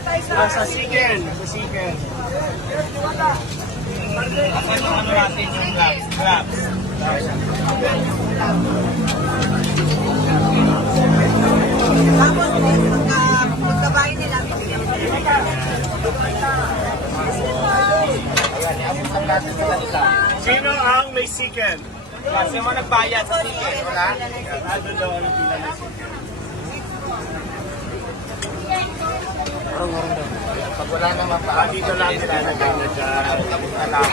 Sa Siken. Sa Siken. Ano natin yung gloves? Tapos, pagkabahin nila, bibigyan mo. Sino ang may Siken? Kasi mo nagbayad sa Siken, wala? Ano daw ang pila ng Siken? Pag wala naman pa, Dito lang sila nag-tapos na lang.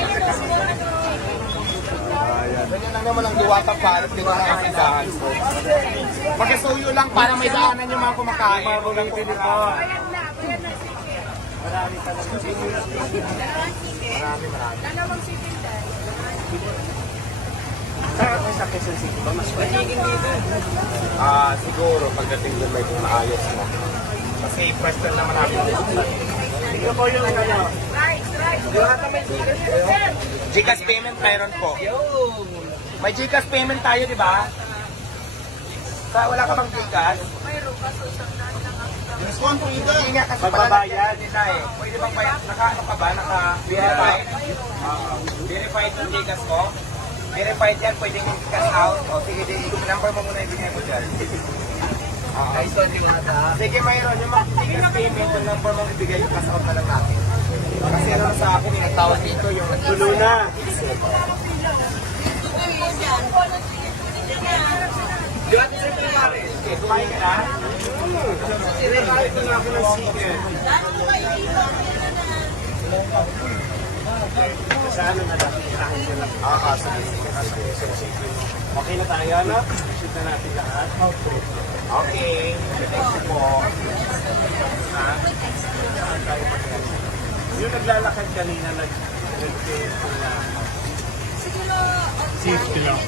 ganyan lang naman ang duwata palit, di ba na ang tindahan ko. Magkasuyo lang para may daanan yung mga kumakain. Mabulitin ito. Sa Quezon City ba? Mas magiging dito. Siguro pagdating doon may kung maayos mo. Kasi first time naman namin dito. Ito po yung ano. GCash payment mayroon po. May GCash payment tayo, di ba? Wala ka bang GCash? Discount po ito. Hindi nga kasi Magbabayad. nila eh. Pwede bang bayad? Naka-ano ka ba? Naka-verified? Verified yung GCash ko? Verified yan, pwedeng yung cash out. O sige, number mo muna ibigay mo dyan. Sige, mayroon yung mag-GCash payment, yung number mo ibigay yung cash out na lang natin. Kasi ano sa akin, yung tawag dito yung Tulo na. Okay, kumain ka na? Sinirahit na ako ng Siken. Sa ano na lang? Sige. Okay na tayo, no? Shoot na natin lahat. Okay. Thank you po. Yung naglalakad kanina, nag-test na. Safety lang.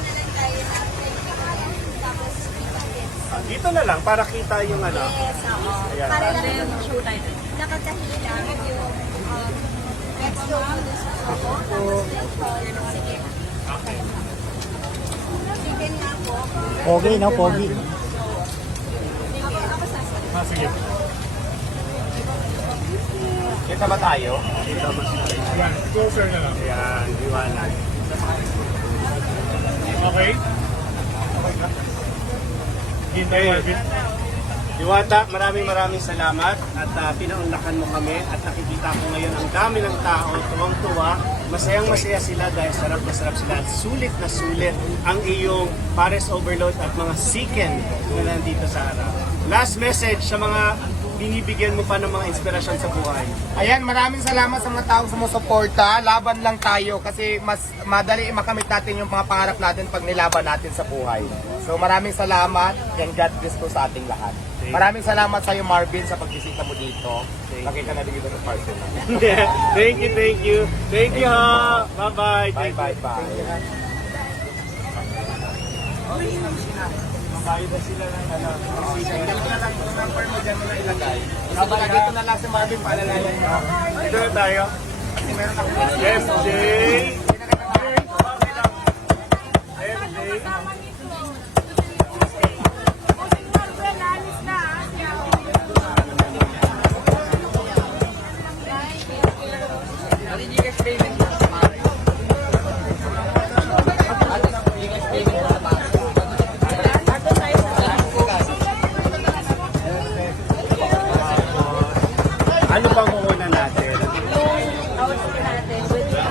Dito na lang, para kita yung ano. Yes, oo. Ayan. Para lang yung show tayo. Nakakahila yung next show ko dun sa Soho. Sige. Sige nga po. Pogi, no? Pogi. Ako sasabi. Sige. Kita ba tayo? Ayan, closer na lang. Ayan, liwanag. Okay? Okay ka? Hintay, Marvin. Diwata, maraming salamat at pinaunlakan mo kami at nakikita ko ngayon ang dami ng tao, tuwang-tuwa, masayang-masaya sila dahil sarap na sarap sila at sulit na sulit ang iyong Pares Overload at mga Siken na nandito sa harap. Last message sa mga binibigyan mo pa ng mga inspirasyon sa buhay. Ayan, maraming salamat sa mga taong sumusuporta. Laban lang tayo kasi mas madali makamit natin yung mga pangarap natin pag nilaban natin sa buhay. So maraming salamat and God bless po sa ating lahat. Maraming salamat sa iyo, Marvin, sa pagbisita mo dito. Nakita na dito sa parcel. Thank you, thank you. Thank you ha. Bye-bye. Bye. Mabayad na sila ng ano. Dito na lang yung number mo dyan mo na ilagay. Sabay dito na lang si Marvin paalalayan mo. Dito na tayo. Kasi meron ako. MJ. Ano bang muna natin? Outfit natin with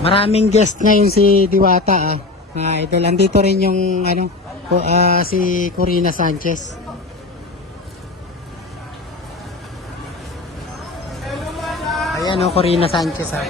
Maraming guest ngayon si Diwata, ah. Idol. Andito rin yung si Corina Sanchez. Ayan, Corina Sanchez, ah.